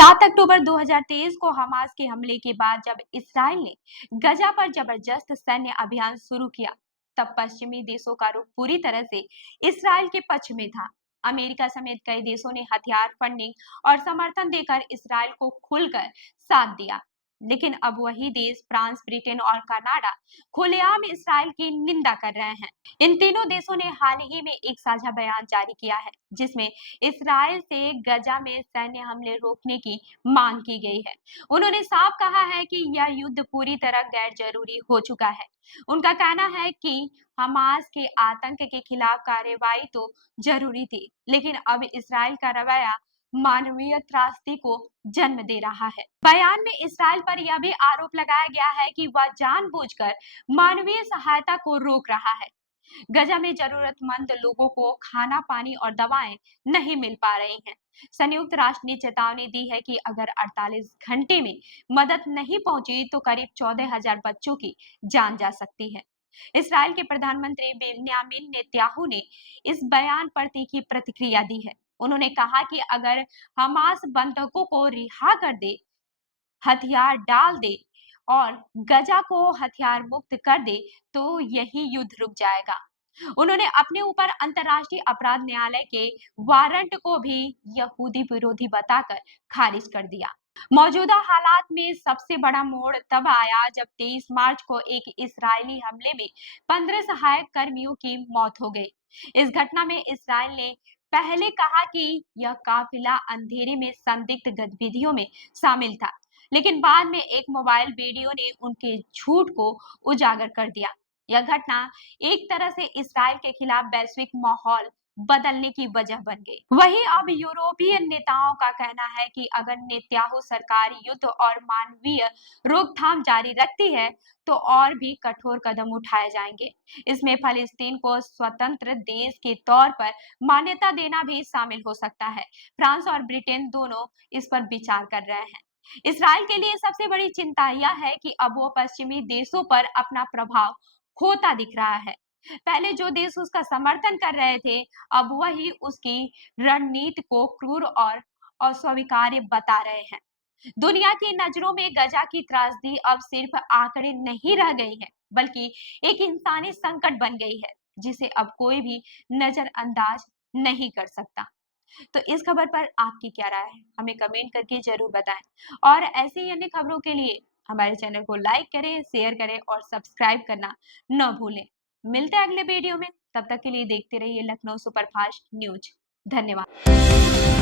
7 अक्टूबर 2023 को हमास के हमले के बाद जब इसराइल ने गजा पर जबरदस्त सैन्य अभियान शुरू किया, तब पश्चिमी देशों का रुख पूरी तरह से इसराइल के पक्ष में था। अमेरिका समेत कई देशों ने हथियार, फंडिंग और समर्थन देकर इसराइल को खुलकर साथ दिया। लेकिन अब वही देश फ्रांस, ब्रिटेन और कनाडा खुलेआम इसराइल की निंदा कर रहे हैं। इन तीनों देशों ने हाल ही में एक साझा बयान जारी किया है, जिसमें इसराइल से गजा में सैन्य हमले रोकने की मांग की गई है। उन्होंने साफ कहा है कि यह युद्ध पूरी तरह गैर जरूरी हो चुका है। उनका कहना है कि हमास के आतंक के खिलाफ कार्रवाई तो जरूरी थी, लेकिन अब इसराइल का रवैया मानवीय त्रासदी को जन्म दे रहा है। बयान में इसराइल पर यह भी आरोप लगाया गया है कि वह जानबूझकर मानवीय सहायता को रोक रहा है। गजा में जरूरतमंद लोगों को खाना, पानी और दवाएं नहीं मिल पा रही हैं। संयुक्त राष्ट्र ने चेतावनी दी है कि अगर 48 घंटे में मदद नहीं पहुंची तो करीब 14,000 बच्चों की जान जा सकती है। इसराइल के प्रधानमंत्री बेन्यामिन नेतन्याहू ने इस बयान पर तीखी प्रतिक्रिया दी है। उन्होंने कहा कि अगर हमास बंधकों को रिहा कर दे, हथियार डाल दे और गजा को हथियार मुक्त कर दे, तो यही युद्ध रुक जाएगा। उन्होंने अपने ऊपर अंतर्राष्ट्रीय अपराध न्यायालय के वारंट को भी यहूदी विरोधी बताकर खारिज कर दिया। मौजूदा हालात में सबसे बड़ा मोड़ तब आया जब 23 मार्च को एक इस्राएली हमले में 15 सहायक कर्मियों की मौत हो गई। इस घटना में इसराइल ने पहले कहा कि यह काफिला अंधेरे में संदिग्ध गतिविधियों में शामिल था, लेकिन बाद में एक मोबाइल वीडियो ने उनके झूठ को उजागर कर दिया। यह घटना एक तरह से इसराइल के खिलाफ वैश्विक माहौल बदलने की वजह बन गई। वहीं अब यूरोपीय नेताओं का कहना है कि अगर नेतन्याहू सरकार युद्ध और मानवीय रोकथाम जारी रखती है तो और भी कठोर कदम उठाए जाएंगे। इसमें फलस्तीन को स्वतंत्र देश के तौर पर मान्यता देना भी शामिल हो सकता है। फ्रांस और ब्रिटेन दोनों इस पर विचार कर रहे हैं। इसराइल के लिए सबसे बड़ी चिंता यह है कि अब वो पश्चिमी देशों पर अपना प्रभाव खोता दिख रहा है। पहले जो देश उसका समर्थन कर रहे थे, अब वही उसकी रणनीति को क्रूर और अस्वीकार्य बता रहे हैं। दुनिया की नजरों में गजा की त्रासदी अब सिर्फ आंकड़े नहीं रह गई है, बल्कि एक इंसानी संकट बन गई है, जिसे अब कोई भी नजरअंदाज नहीं कर सकता। तो इस खबर पर आपकी क्या राय है, हमें कमेंट करके जरूर बताएं। और ऐसे ही अन्य खबरों के लिए हमारे चैनल को लाइक करें, शेयर करें और सब्सक्राइब करना न भूलें। मिलते हैं अगले वीडियो में, तब तक के लिए देखते रहिए लखनऊ सुपरफास्ट न्यूज। धन्यवाद।